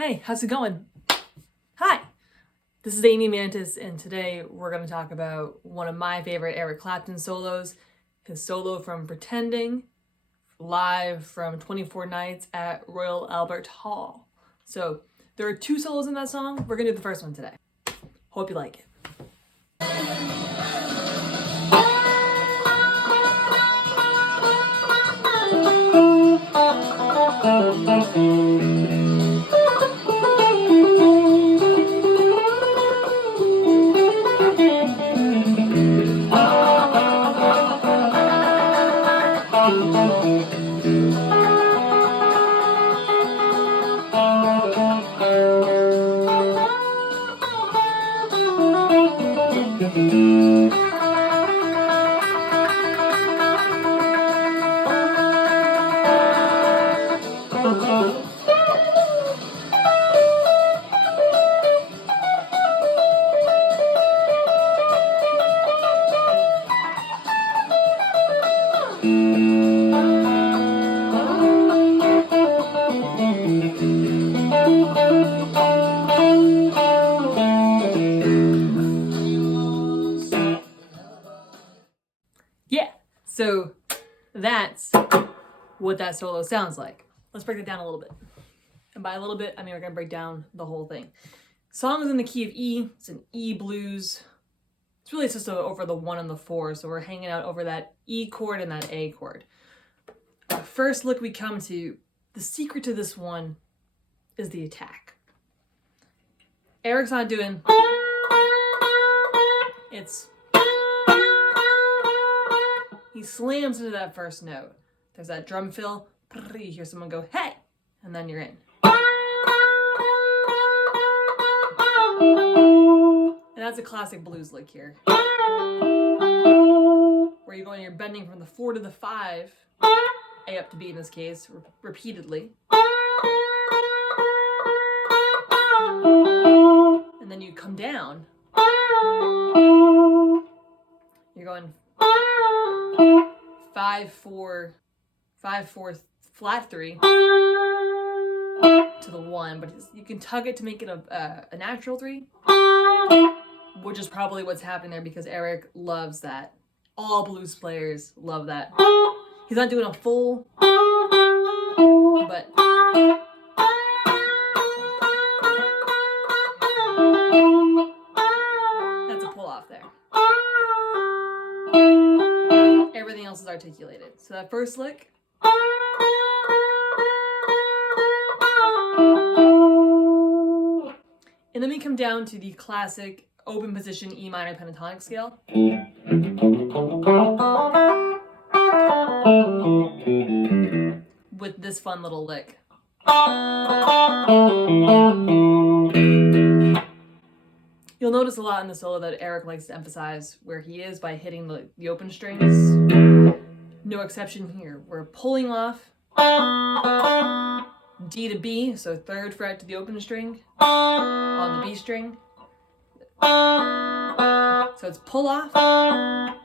Hey, how's it going? Hi, this is Amy Mantis, and today we're going to talk about one of my favorite Eric Clapton solos, his solo from Pretending, live from 24 Nights at Royal Albert Hall. So there are two solos in that song. We're going to do the first one today. Hope you like it. Yeah, so that's what that solo sounds like. Let's break it down a little bit. And by a little bit, I mean we're going to break down the whole thing. Song is in the key of E. It's an E blues. It's really just over the 1 and the 4, so we're hanging out over that E chord and that A chord. First look we come to, the secret to this one is the attack. Eric's not doing, he slams into that first note. There's that drum fill, you hear someone go, hey, and then you're in. And that's a classic blues lick here. Where you're bending from the 4 to the 5, A up to B in this case, repeatedly. And then you come down. You're going 5, 4, flat 3 to the 1, but you can tug it to make it a natural 3, which is probably what's happening there because Eric loves that. All blues players love that. He's not doing a full, but that's a pull off there. Everything else is articulated. So that first lick. And then we come down to the classic open position E minor pentatonic scale. With this fun little lick. You'll notice a lot in the solo that Eric likes to emphasize where he is by hitting the open strings. No exception here. We're pulling off D to B, so 3rd fret to the open string on the B string. So it's pull off,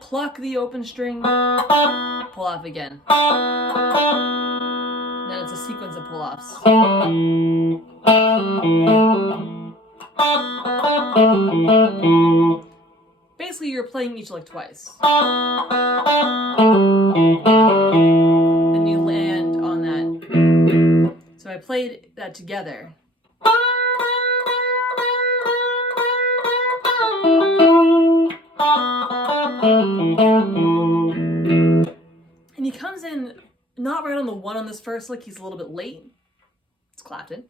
pluck the open string, pull off again. And then it's a sequence of pull offs. Basically, you're playing each lick twice. Then you land on that. So I played that together. And he comes in not right on the 1 on this first lick, he's a little bit late. It's Clapton.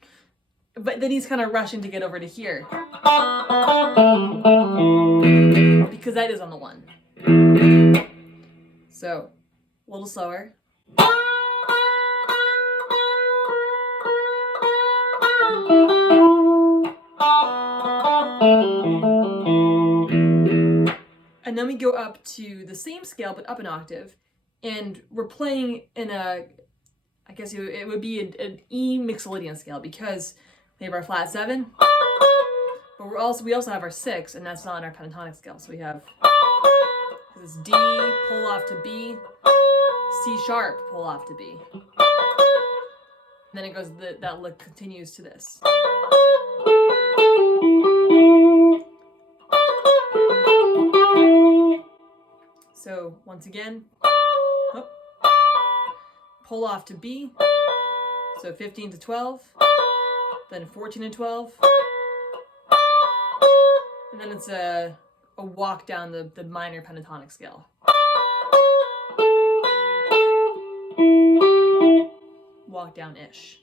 But then he's kind of rushing to get over to here. Because that is on the 1. So, a little slower. And then we go up to the same scale, but up an octave. And we're playing in I guess it would be an E mixolydian scale because we have our flat 7, but we also have our 6, and that's not in our pentatonic scale. So we have this is D, pull off to B, C sharp, pull off to B. And then it goes, that lick continues to this. So once again, oh, pull off to B, so 15 to 12, then 14 to 12, and then it's a walk down the minor pentatonic scale. Walk down-ish.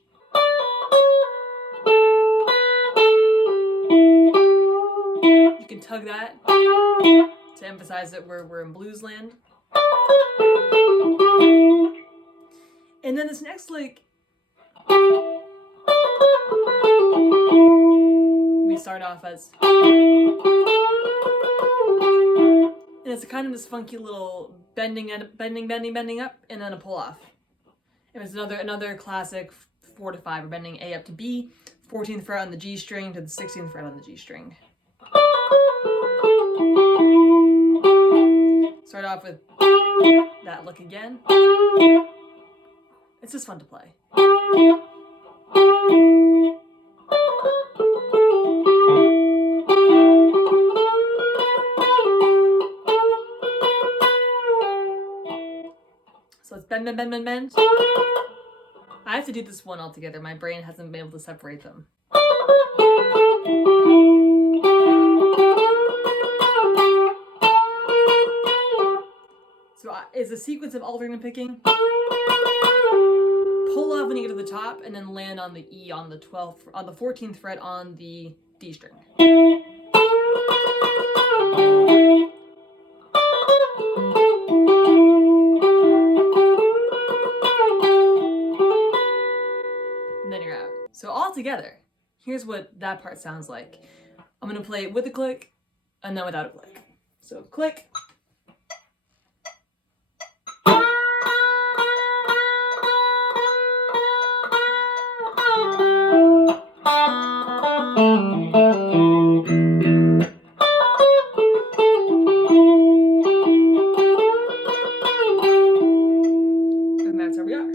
You can tug that to emphasize that we're in blues land. And then this next lick, we start off as, and it's kind of this funky little bending up, and then a pull off. It was another classic 4 to 5, or bending A up to B, 14th fret on the G string to the 16th fret on the G string. Start off with that lick again. It's just fun to play. So it's bend, bend, bend, bend, bend. I have to do this one all together. My brain hasn't been able to separate them. So it's a sequence of alternate picking. Pull off when you get to the top, and then land on the E on the 14th fret on the D string. And then you're out. So all together, here's what that part sounds like. I'm gonna play it with a click, and then without a click. So click. And that's how we are.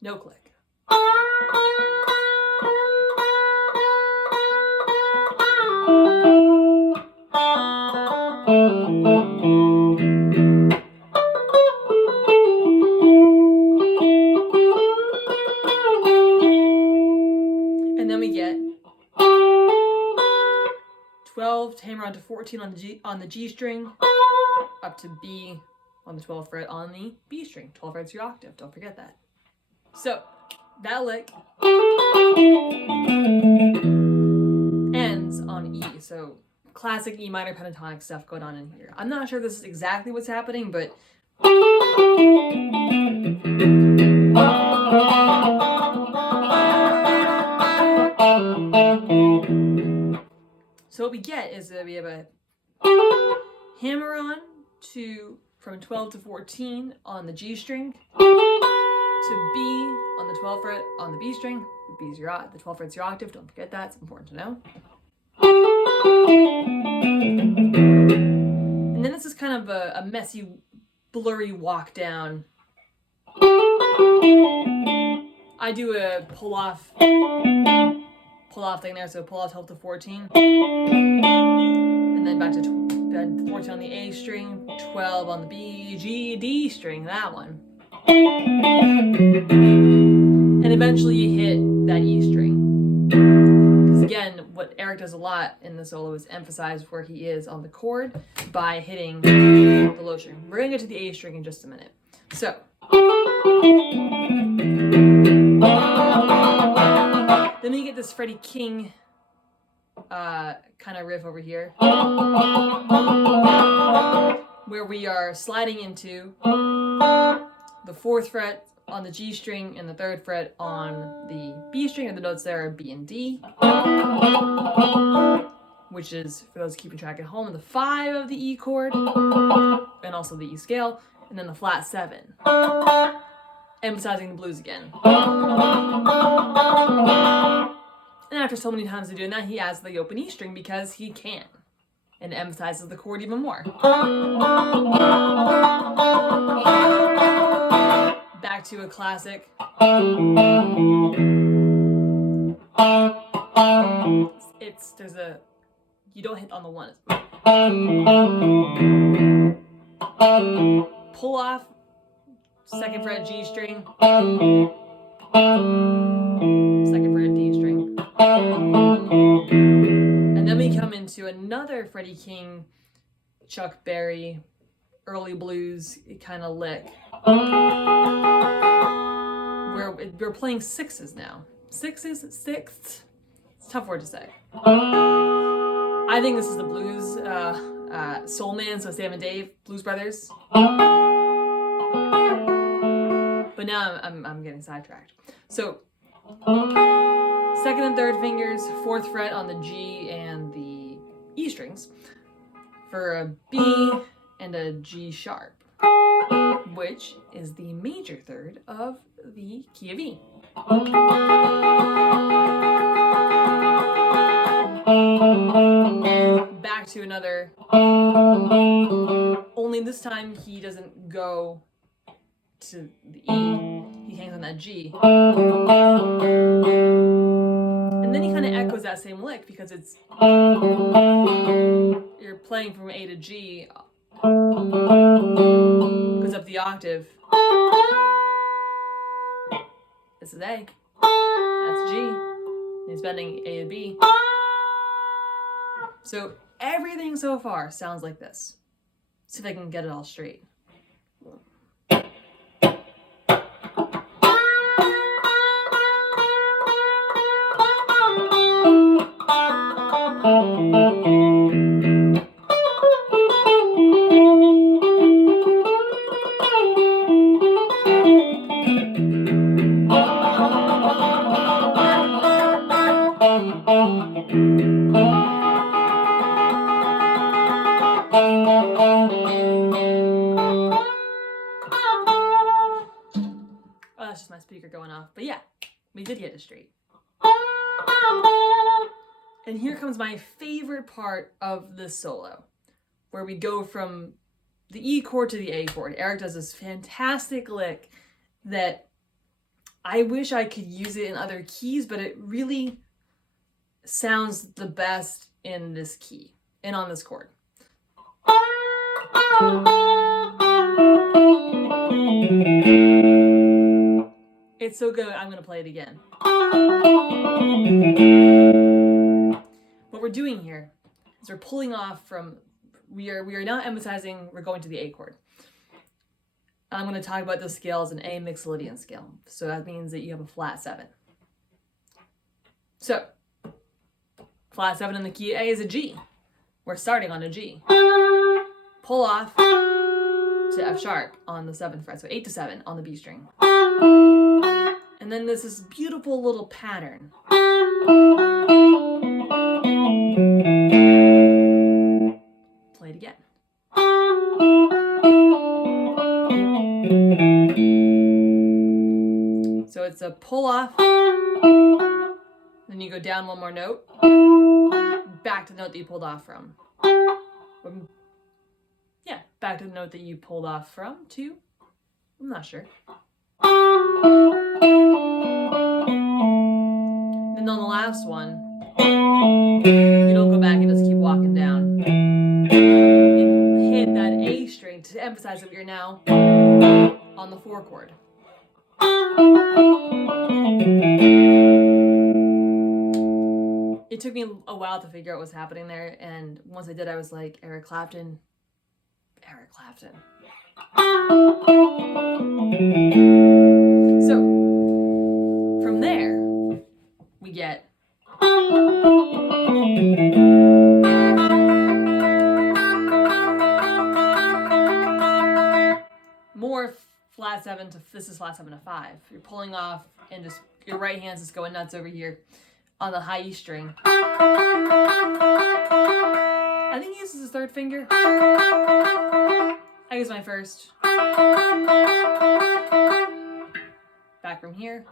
No click. And then we get 12 to hammer on to 14 on the G string, up to B on the 12th fret on the B string. 12 frets your octave, don't forget that. So that lick ends on E. So classic E minor pentatonic stuff going on in here. I'm not sure this is exactly what's happening, but so what we get is that we have a hammer on from 12 to 14 on the G string, to B on the 12th fret on the B string. The 12th fret's your octave, don't forget that, it's important to know. And then this is kind of a messy, blurry walk down. I do a pull off thing there, so pull off 12 to 14. And then back to 14 on the A string, 12 on the B, G, D string, that one. And eventually you hit that E string. Because again, what Eric does a lot in the solo is emphasize where he is on the chord by hitting the low string. We're going to get to the A string in just a minute. So. Then you get this Freddie King kind of riff over here, where we are sliding into the 4th fret on the G string and the 3rd fret on the B string, and the notes there are B and D, which is, for those keeping track at home, the 5 of the E chord, and also the E scale, and then the flat 7, emphasizing the blues again. And after so many times of doing that, he adds the open E string because he can, and emphasizes the chord even more. Back to a classic. There's a you don't hit on the 1. Pull off, 2nd fret G string, 2nd fret D string. And then we come into another Freddie King, Chuck Berry, early blues kind of lick. We're playing 6s now. 6s, 6ths. It's a tough word to say. I think this is the blues, Soul Man, so Sam and Dave, Blues Brothers. But now I'm getting sidetracked. So 2nd and 3rd fingers, 4th fret on the G and the E strings for a B and a G sharp, which is the major 3rd of the key of E. Back to another, only this time he doesn't go to the E, he hangs on that G. And then he kind of echoes that same lick because it's, you're playing from A to G, goes up the octave. This is A, that's G, and he's bending A to B. So everything so far sounds like this. See if I can get it all straight. That's just my speaker going off. But yeah, we did get it straight. And here comes my favorite part of this solo, where we go from the E chord to the A chord. Eric does this fantastic lick that I wish I could use it in other keys, but it really sounds the best in this key and on this chord. It's so good, I'm going to play it again. What we're doing here is we're pulling off from, we are now emphasizing we're going to the A chord. I'm going to talk about the scale as an A mixolydian scale. So that means that you have a flat 7. So, flat 7 in the key of A is a G. We're starting on a G. Pull off to F sharp on the 7th fret, so 8 to 7 on the B string. And then there's this beautiful little pattern. Play it again. So it's a pull off, then you go down one more note, back to the note that you pulled off from. Yeah, back to the note that you pulled off from to, I'm not sure. And on the last one, you don't go back and just keep walking down. You hit that A string to emphasize that you're now on the 4 chord. It took me a while to figure out what's happening there, and once I did, I was like, Eric Clapton. So, from there, we get more flat 7 to, this is flat 7 to 5. You're pulling off and just, your right hand's just going nuts over here on the high E string. I think he uses his 3rd finger. I use my 1st. Back from here.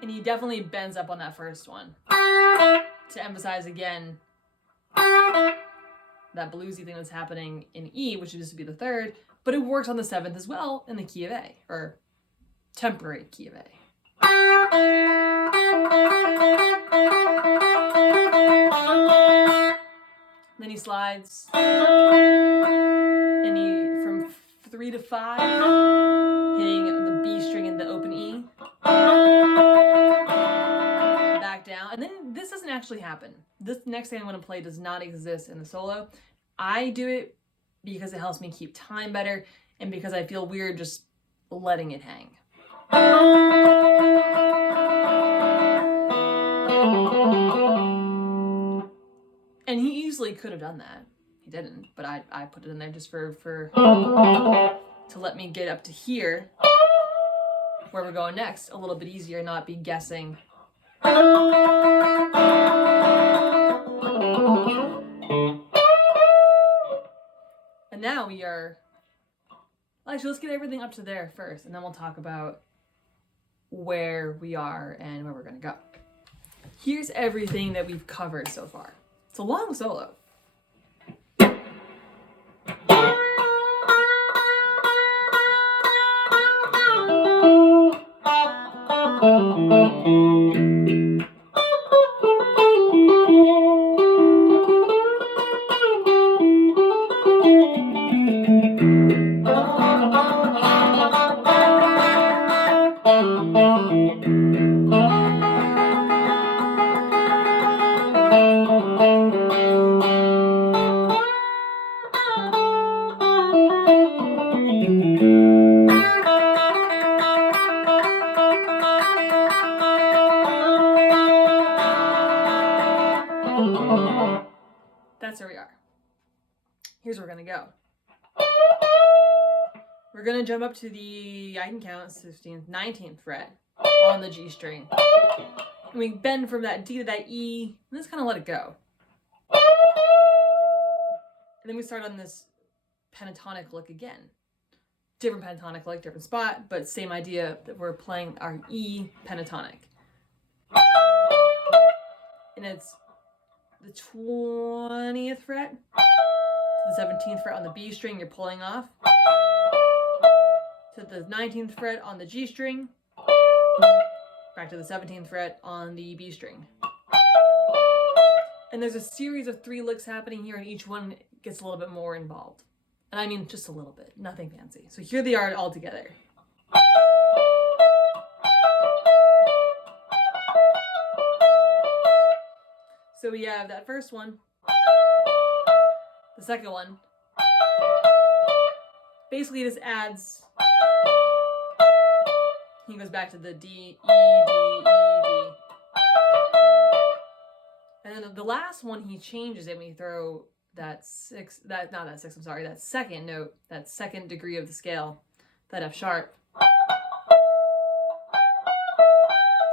And he definitely bends up on that 1st one to emphasize again that bluesy thing that's happening in E, which used to be the 3rd, but it works on the 7th as well in the key of A, or temporary key of A. Then he slides, and he from 3 to 5, hitting the B string and the open E, back down, and then this doesn't actually happen. This next thing I'm going to play does not exist in the solo. I do it because it helps me keep time better, and because I feel weird just letting it hang. And he easily could have done that. He didn't, but I put it in there just for to let me get up to here, where we're going next, a little bit easier, not be guessing. And now we are, actually let's get everything up to there first, and then we'll talk about where we are and where we're gonna go. Here's everything that we've covered so far. It's a long solo. That's where we are. Here's where we're gonna go. We're gonna jump up to the, I can count, 16th, 19th fret on the G string. And we bend from that D to that E, and just kind of let it go. And then we start on this pentatonic lick again. Different pentatonic lick, different spot, but same idea that we're playing our E pentatonic. And it's the 20th fret to the 17th fret on the B string, you're pulling off, to the 19th fret on the G string, back to the 17th fret on the B string. And there's a series of 3 licks happening here, and each one gets a little bit more involved. And I mean just a little bit, nothing fancy. So here they are all together. So we have that first one, the second one. Basically just adds, he goes back to the D, E, D, E, D. And then the last one he changes it when you throw that that second note, that second degree of the scale, that F sharp.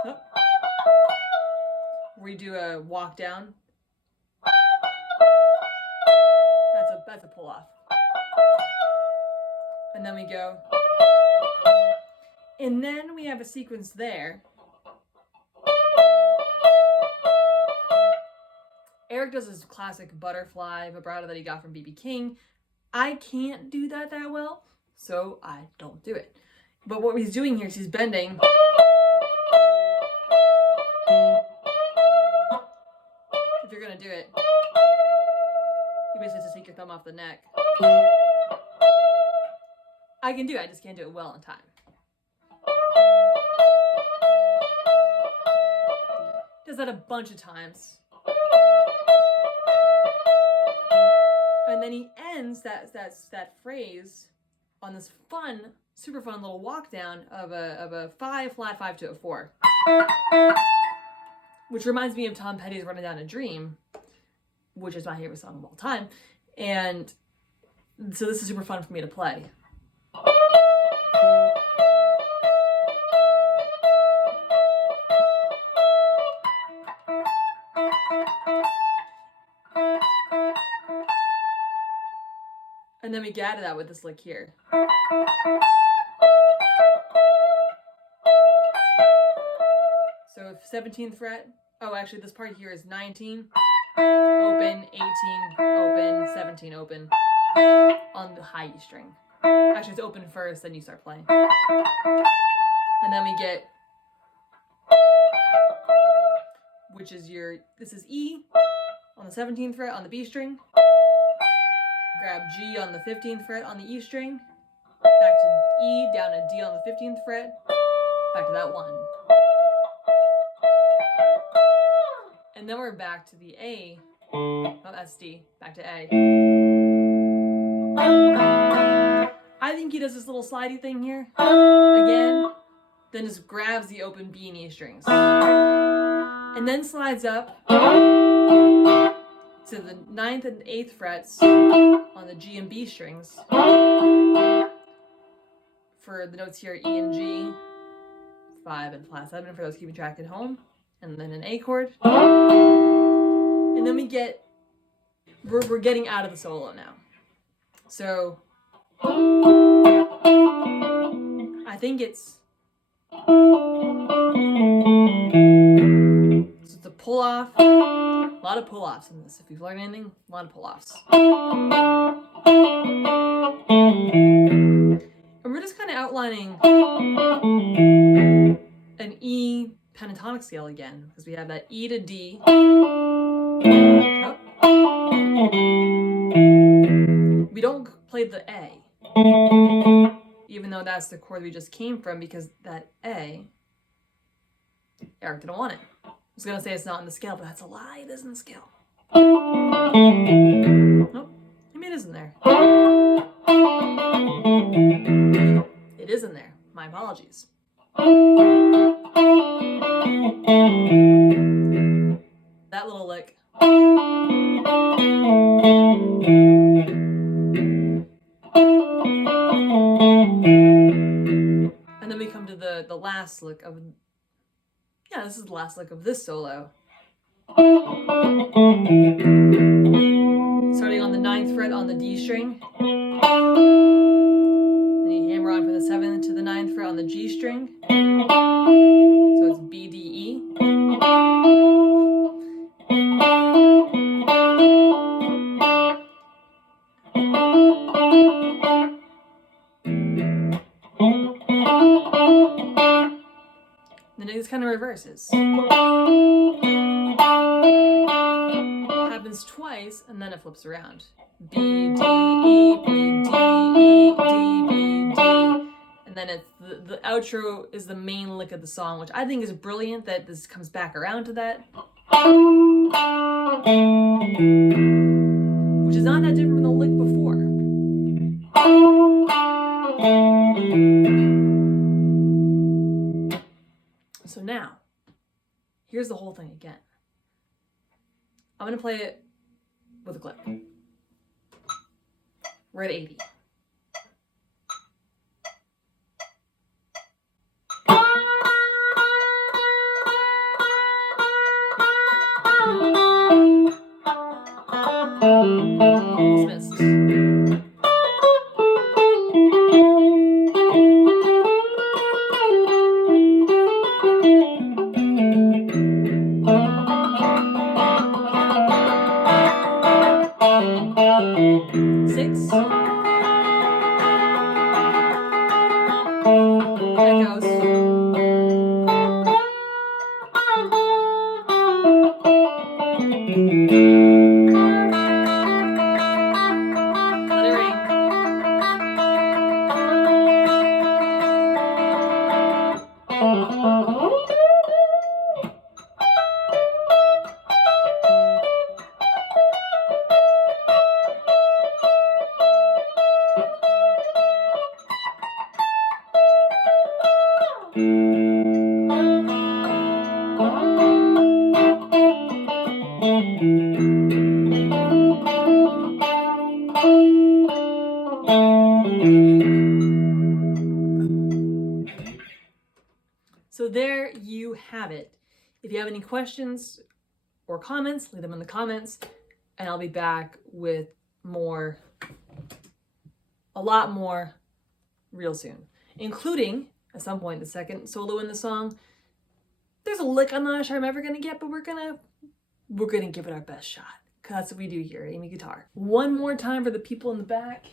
Oh. We do a walk down. That's a pull off. And then we go. And then we have a sequence there. Eric does his classic butterfly vibrato that he got from B.B. King. I can't do that well, so I don't do it. But what he's doing here is he's bending. If you're gonna do it, you basically just take your thumb off the neck. I can do it, I just can't do it well in time. Does that a bunch of times. And then he ends that phrase on this fun, super fun little walk down of a 5 flat 5 to a 4. Which reminds me of Tom Petty's Running Down a Dream, which is my favorite song of all time. And so this is super fun for me to play. And then we get out of that with this lick here. So 17th fret. Oh, actually this part here is 19, open, 18, open, 17, open, on the high E string. Actually it's open first, then you start playing. And then we get which is this is E on the 17th fret on the B string. Grab G on the 15th fret on the E string. Back to E, down to D on the 15th fret. Back to that 1. And then we're back to the A. Oh, that's D. Back to A. I think he does this little slidey thing here. Again. Then just grabs the open B and E strings. And then slides up to the 9th and 8th frets on the G and B strings. For the notes here, E and G, 5 and flat 7 for those keeping track at home. And then an A chord. And then we're getting out of the solo now. So I think it's a pull off. A lot of pull offs in this. If you've learned anything, a lot of pull offs. And we're just kind of outlining an E pentatonic scale again, because we have that E to D. Oh. We don't play the A, even though that's the chord we just came from, because that A, Eric didn't want it. I was going to say it's not in the scale, but that's a lie. It is in the scale. Nope. Maybe it is in there. It is in there. My apologies. That little lick. And then we come to the last lick of, this is the last lick of this solo. Starting on the 9th fret on the D string. Then you hammer on from the 7th to the 9th fret on the G string. So it's B, D, E. Then it just kind of reverses. Happens twice, and then it flips around. B, D, E, B, D, E, D, B, D. And then it's the outro is the main lick of the song, which I think is brilliant that this comes back around to that. Which is not that different from the lick before. So now, here's the whole thing again. I'm going to play it with a click. We're at 80. Dismissed. So there you have it. If you have any questions or comments, leave them in the comments, and I'll be back with more, a lot more real soon, including at some point the second solo in the song. There's a lick I'm not sure I'm ever gonna get, but we're gonna give it our best shot, because that's what we do here at Amy Guitar. One more time for the people in the back.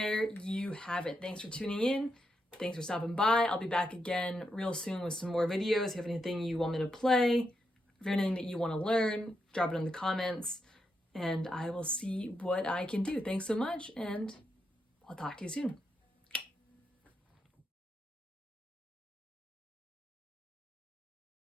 there you have it. Thanks for tuning in. Thanks for stopping by. I'll be back again real soon with some more videos. If you have anything you want me to play, if you have anything that you want to learn, drop it in the comments, and I will see what I can do. Thanks so much, and I'll talk to you soon.